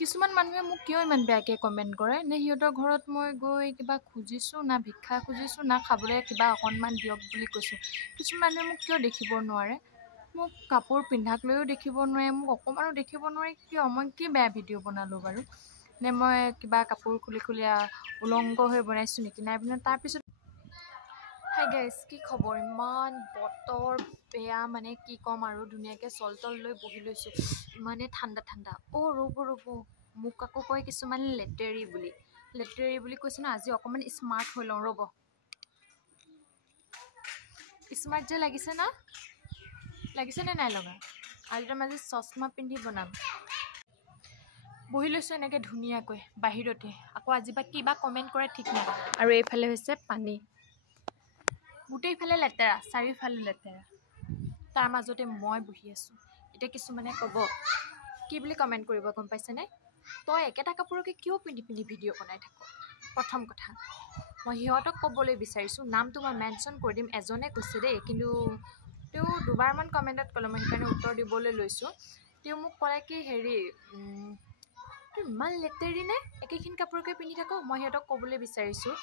কিছুমান মানুহে মোক কিয় ইমান বেয়াকৈ কমেণ্ট কৰে, নে সিহঁতৰ ঘৰত মই গৈ কিবা খুজিছোঁ, না ভিক্ষা খুজিছোঁ, না খাবলৈ কিবা অকণমান দিয়ক বুলি কৈছোঁ। কিছুমান মানুহে মোক কিয় দেখিব নোৱাৰে, মোক কাপোৰ পিন্ধাক লৈও দেখিব নোৱাৰে, মোক অকণমানো দেখিব নোৱাৰে কিয়? মই কি বেয়া ভিডিঅ' বনালোঁ বাৰু? নে মই কিবা কাপোৰ খুলি খুলি উলংগ হৈ বনাইছোঁ নেকি? নাই বনাই। তাৰপিছত হাই গাইজ, কি খবৰ? ইমান বতৰ বেয়া, মানে কি ক'ম আৰু। ধুনীয়াকৈ চলতল লৈ বহি লৈছোঁ, ইমানে ঠাণ্ডা ঠাণ্ডা। ৰ'ব মোক আকৌ কয় কিছুমান লেতেৰি বুলি কৈছে ন। আজি অকণমান স্মাৰ্ট হৈ লওঁ, ৰ'ব। স্মাৰ্ট যে লাগিছে না? লাগিছেনে নাই লগা? আজি মাজে চশমা পিন্ধি বনাম। বহি লৈছোঁ এনেকৈ ধুনীয়াকৈ বাহিৰতে। আকৌ আজি বা কিবা কমেণ্ট কৰে ঠিক নাই। আৰু এইফালে হৈছে পানী, গোটেইফালে লেতেৰা, চাৰিওফালে লেতেৰা। তাৰ মাজতে মই বহি আছোঁ। এতিয়া কিছুমানে ক'ব, কি বুলি কমেণ্ট কৰিব গম পাইছেনে? তই একেটা কাপোৰকে কিয় পিন্ধি ভিডিঅ' বনাই থাক? প্ৰথম কথা, মই সিহঁতক ক'বলৈ বিচাৰিছোঁ, নামটো মই মেনশ্যন কৰি দিম। এজনে কৈছে দেই, কিন্তু তেওঁ দুবাৰমান কমেণ্টত ক'লে, মই সেইকাৰণে উত্তৰ দিবলৈ লৈছোঁ। তেওঁ মোক ক'লে কি তই ইমান লেতেৰি নে, একেখিনি কাপোৰকে পিন্ধি থাকোঁ? মই সিহঁতক ক'বলৈ বিচাৰিছোঁ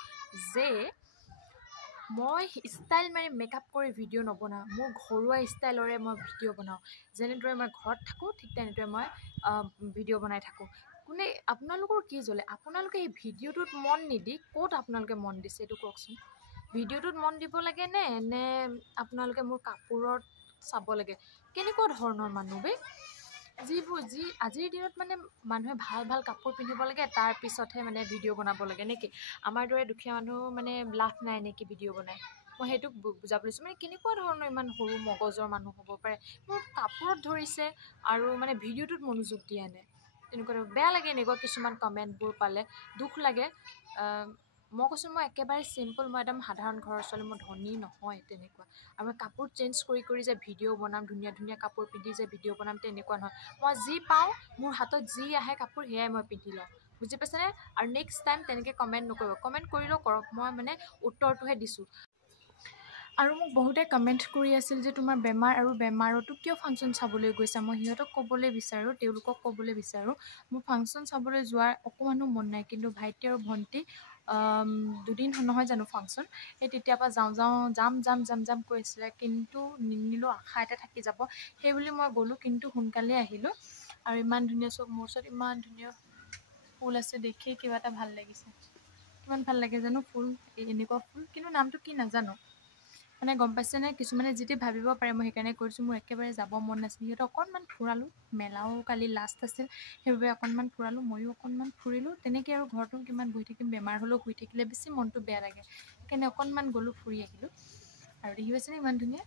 যে মই ষ্টাইল মাৰি মেকআপ কৰি ভিডিঅ' নবনাওঁ। মোৰ ঘৰুৱা ষ্টাইলৰে মই ভিডিঅ' বনাওঁ। যেনেদৰে মই ঘৰত থাকোঁ, ঠিক তেনেদৰে মই ভিডিঅ' বনাই থাকোঁ। আপোনালোকৰ কি জ্বলে? আপোনালোকে এই ভিডিঅ'টোত মন নিদি ক'ত আপোনালোকে মন দিছে এইটো কওকচোন। ভিডিঅ'টোত মন দিব লাগে নে আপোনালোকে মোৰ কাপোৰত চাব লাগে? কেনেকুৱা ধৰণৰ মানুহ বে? আজিৰ দিনত মানে মানুহে ভাল ভাল কাপোৰ পিন্ধিব লাগে, তাৰপিছতহে মানে ভিডিঅ' বনাব লাগে নেকি? আমাৰ দৰে দুখীয়া মানুহ মানে লাভ নাই নেকি ভিডিঅ' বনাই? মই সেইটোক বুজাব লৈছোঁ। মানে কেনেকুৱা ধৰণৰ ইমান সৰু মগজৰ মানুহ হ'ব পাৰে? মোৰ কাপোৰত ধৰিছে আৰু মানে ভিডিঅ'টোত মনোযোগ দিয়া নাই। তেনেকুৱা বেয়া লাগে, এনেকুৱা কিছুমান কমেণ্টবোৰ পালে দুখ লাগে। মই কৈছোঁ, মই একেবাৰে চিম্পুল, মই একদম সাধাৰণ ঘৰৰ ছোৱালী, মই ধনী নহয় তেনেকুৱা। আৰু মই কাপোৰ চেঞ্জ কৰি যে ভিডিঅ' বনাম, ধুনীয়া ধুনীয়া কাপোৰ পিন্ধি যে ভিডিঅ' বনাম, তেনেকুৱা নহয়। মই যি পাওঁ, মোৰ হাতত যি আহে কাপোৰ, সেয়াই মই পিন্ধি লওঁ। বুজি পাইছেনে? আৰু নেক্সট টাইম তেনেকৈ কমেণ্ট নকৰিব। কমেণ্ট কৰিলেও কৰক, মই মানে উত্তৰটোহে দিছোঁ। আৰু মোক বহুতে কমেণ্ট কৰি আছিল যে তোমাৰ বেমাৰ, আৰু বেমাৰতো কিয় ফাংচন চাবলৈ গৈছা? মই সিহঁতক তেওঁলোকক ক'বলৈ বিচাৰোঁ, মোৰ ফাংচন চাবলৈ যোৱাৰ অকণমানো মন নাই। কিন্তু ভাইটি আৰু ভণ্টি দুদিন নহয় জানো ফাংচন, সেই তেতিয়াৰ পৰা যাম কৈ আছিলে, কিন্তু নিনিলেও আশা এটা থাকি যাব। সেইবুলি মই গ'লোঁ, কিন্তু সোনকালে আহিলোঁ। আৰু ইমান ধুনীয়া মোৰ ওচৰত ইমান ধুনীয়া ফুল আছে, দেখিয়ে কিবা এটা ভাল লাগিছে। কিমান ভাল লাগে জানো ফুল, এনেকুৱা ফুল, কিন্তু নামটো কি নাজানো। মানে গম পাইছেনে? কিছুমানে যিটো ভাবিব পাৰে, মই সেইকাৰণে কৰিছোঁ। মোৰ একেবাৰে যাব মন নাছিল। সিহঁতক অকণমান ফুৰালোঁ, মেলাও কালি লাষ্ট আছিল, সেইবাবে অকণমান ফুৰালোঁ, ময়ো অকণমান ফুৰিলোঁ। তেনেকৈ আৰু ঘৰতো কিমান বহি থাকিম, বেমাৰ হ'লেও শুই থাকিলে বেছি মনটো বেয়া লাগে। সেইকাৰণে অকণমান গ'লোঁ, ফুৰি আহিলোঁ। আৰু দেখি পাইছেনে ইমান ধুনীয়া?